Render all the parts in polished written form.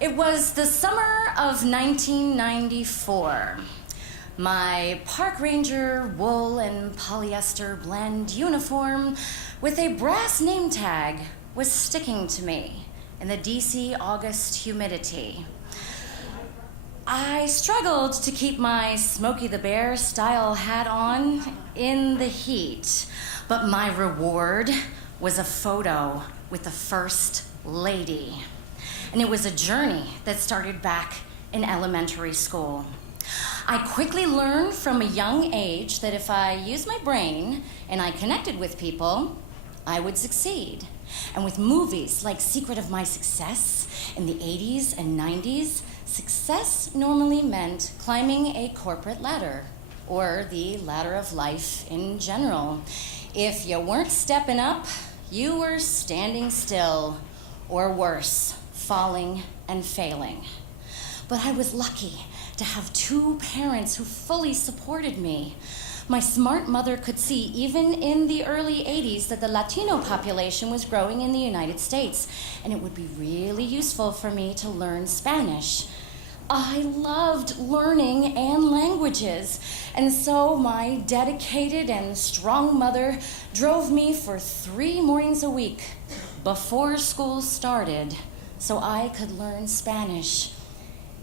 It was the summer of 1994. My park ranger wool and polyester blend uniform with a brass name tag was sticking to me in the DC August humidity. I struggled to keep my Smokey the Bear style hat on in the heat, but my reward was a photo with the First Lady. And it was a journey that started back in elementary school. I quickly learned from a young age that if I used my brain and I connected with people, I would succeed. And with movies like Secret of My Success in the 80s and 90s, success normally meant climbing a corporate ladder, or the ladder of life in general. If you weren't stepping up, you were standing still, or worse, falling and failing. But I was lucky to have two parents who fully supported me. My smart mother could see, even in the early 80s, that the Latino population was growing in the United States, and it would be really useful for me to learn Spanish. I loved learning and languages, and so my dedicated and strong mother drove me for 3 mornings a week before school started so I could learn Spanish.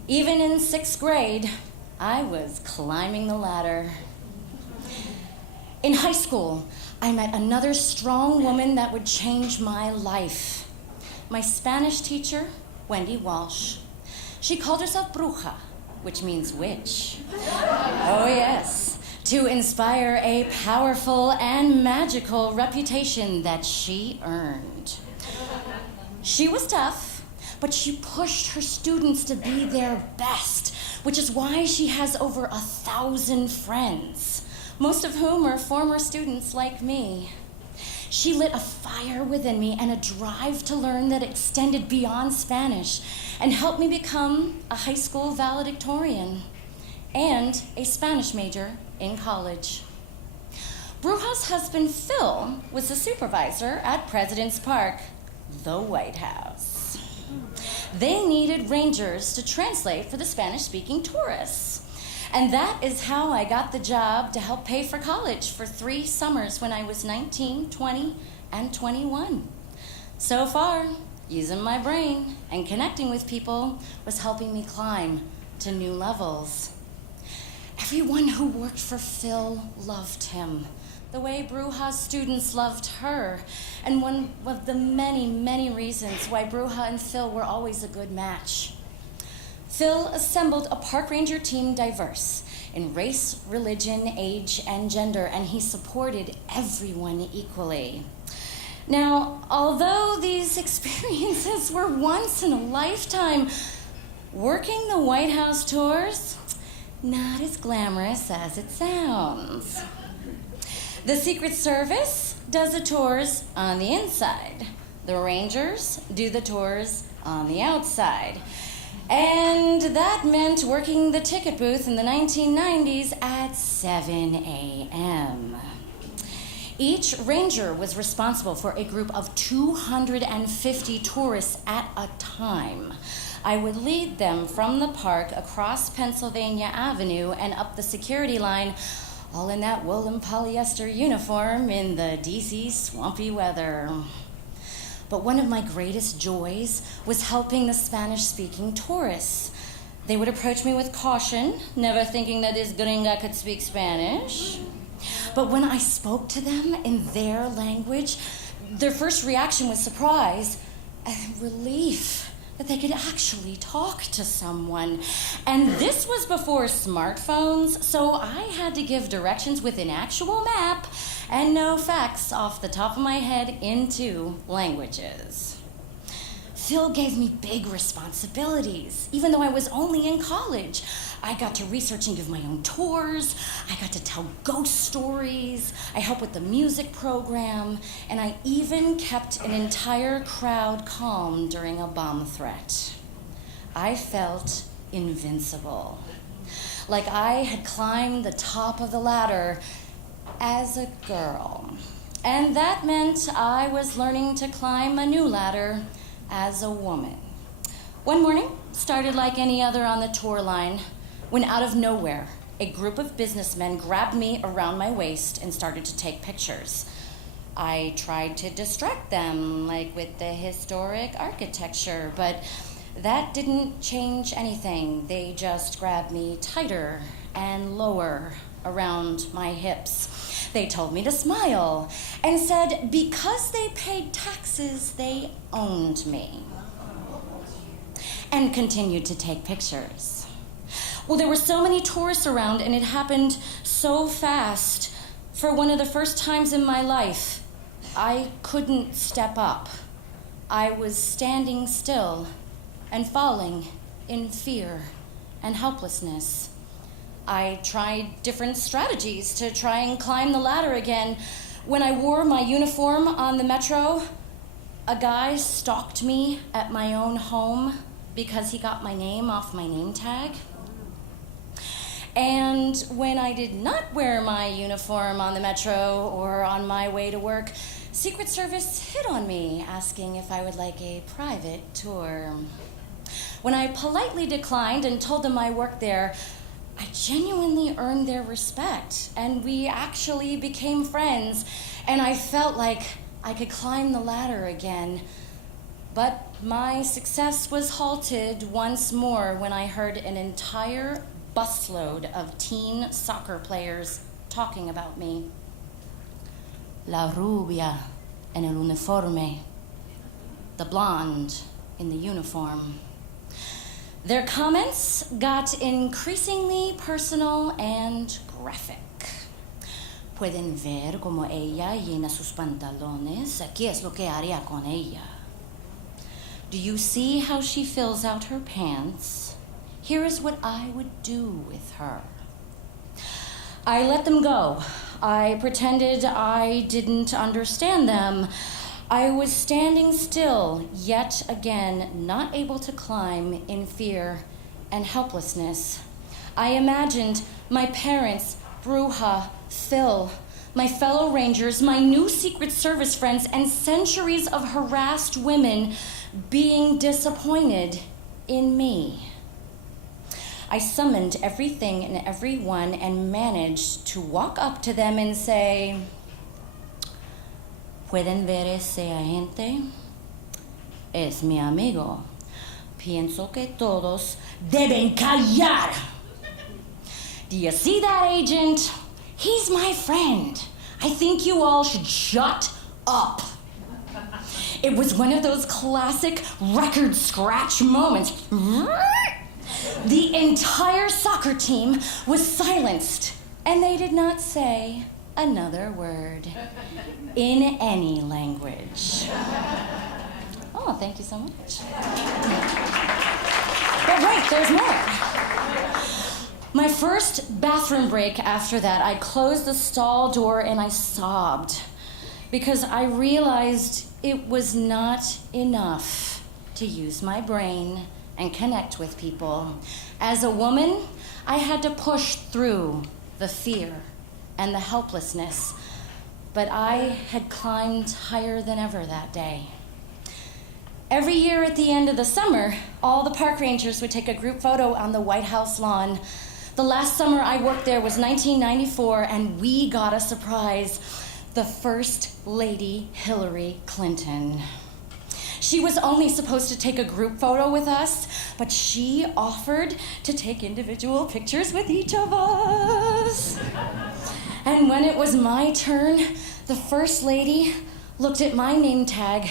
Even in 6th grade, I was climbing the ladder. In high school, I met another strong woman that would change my life. My Spanish teacher, Wendy Walsh. She called herself bruja, which means witch. Oh yes, to inspire a powerful and magical reputation that she earned. She was tough, but she pushed her students to be their best, which is why she has over 1,000 friends, most of whom are former students like me. She lit a fire within me and a drive to learn that extended beyond Spanish and helped me become a high school valedictorian and a Spanish major in college. Bruja's husband, Phil, was the supervisor at President's Park, the White House. They needed rangers to translate for the Spanish-speaking tourists. And that is how I got the job to help pay for college for 3 summers when I was 19, 20, and 21. So far, using my brain and connecting with people was helping me climb to new levels. Everyone who worked for Phil loved him, the way Bruja's students loved her, and one of the many, many reasons why Bruja and Phil were always a good match. Phil assembled a park ranger team diverse in race, religion, age, and gender, and he supported everyone equally. Now, although these experiences were once in a lifetime, working the White House tours, not as glamorous as it sounds. The Secret Service does the tours on the inside. The Rangers do the tours on the outside. And that meant working the ticket booth in the 1990s at 7 a.m. Each ranger was responsible for a group of 250 tourists at a time. I would lead them from the park across Pennsylvania Avenue and up the security line, all in that wool and polyester uniform in the DC swampy weather. But one of my greatest joys was helping the Spanish-speaking tourists. They would approach me with caution, never thinking that this gringa could speak Spanish. But when I spoke to them in their language, their first reaction was surprise and relief that they could actually talk to someone. And this was before smartphones, so I had to give directions with an actual map and no facts off the top of my head in 2 languages. Phil gave me big responsibilities, even though I was only in college. I got to research and give my own tours. I got to tell ghost stories. I helped with the music program. And I even kept an entire crowd calm during a bomb threat. I felt invincible. Like I had climbed the top of the ladder as a girl. And that meant I was learning to climb a new ladder as a woman. One morning, started like any other on the tour line, when out of nowhere, a group of businessmen grabbed me around my waist and started to take pictures. I tried to distract them, like with the historic architecture, but that didn't change anything. They just grabbed me tighter and lower around my hips. They told me to smile and said because they paid taxes, they owned me. And continued to take pictures. Well, there were so many tourists around, and it happened so fast. For one of the first times in my life, I couldn't step up. I was standing still and falling in fear and helplessness. I tried different strategies to try and climb the ladder again. When I wore my uniform on the metro, a guy stalked me at my own home because he got my name off my name tag. And when I did not wear my uniform on the metro or on my way to work, Secret Service hit on me, asking if I would like a private tour. When I politely declined and told them I worked there, I genuinely earned their respect, and we actually became friends, and I felt like I could climb the ladder again. But my success was halted once more when I heard an entire busload of teen soccer players talking about me. La rubia en el uniforme. The blonde in the uniform. Their comments got increasingly personal and graphic. Pueden ver como ella llena sus pantalones. ¿Qué es lo que haría con ella? Do you see how she fills out her pants? Here is what I would do with her. I let them go. I pretended I didn't understand them. I was standing still, yet again, not able to climb in fear and helplessness. I imagined my parents, Bruja, Phil, my fellow rangers, my new Secret Service friends, and centuries of harassed women being disappointed in me. I summoned everything and everyone and managed to walk up to them and say, ¿Pueden ver ese agente? Es mi amigo. Pienso que todos deben callar. Do you see that, agent? He's my friend. I think you all should shut up. It was one of those classic record scratch moments. The entire soccer team was silenced, and they did not say another word in any language. Oh, thank you so much. But wait, there's more. My first bathroom break after that, I closed the stall door and I sobbed because I realized it was not enough to use my brain and connect with people. As a woman, I had to push through the fear and the helplessness, but I had climbed higher than ever that day. Every year at the end of the summer, all the park rangers would take a group photo on the White House lawn. The last summer I worked there was 1994, and we got a surprise. The First Lady Hillary Clinton. She was only supposed to take a group photo with us, but she offered to take individual pictures with each of us. And when it was my turn, the First Lady looked at my name tag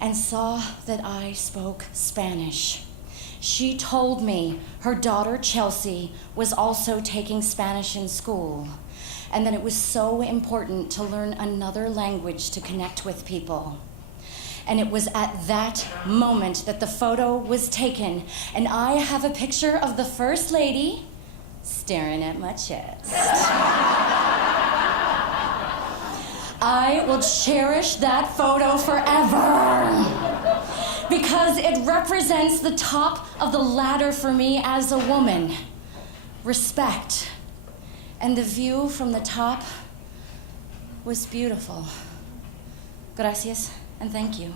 and saw that I spoke Spanish. She told me her daughter Chelsea was also taking Spanish in school, and that it was so important to learn another language to connect with people. And it was at that moment that the photo was taken, and I have a picture of the First Lady staring at my chest. I will cherish that photo forever because it represents the top of the ladder for me as a woman. Respect. And the view from the top was beautiful. Gracias. And thank you.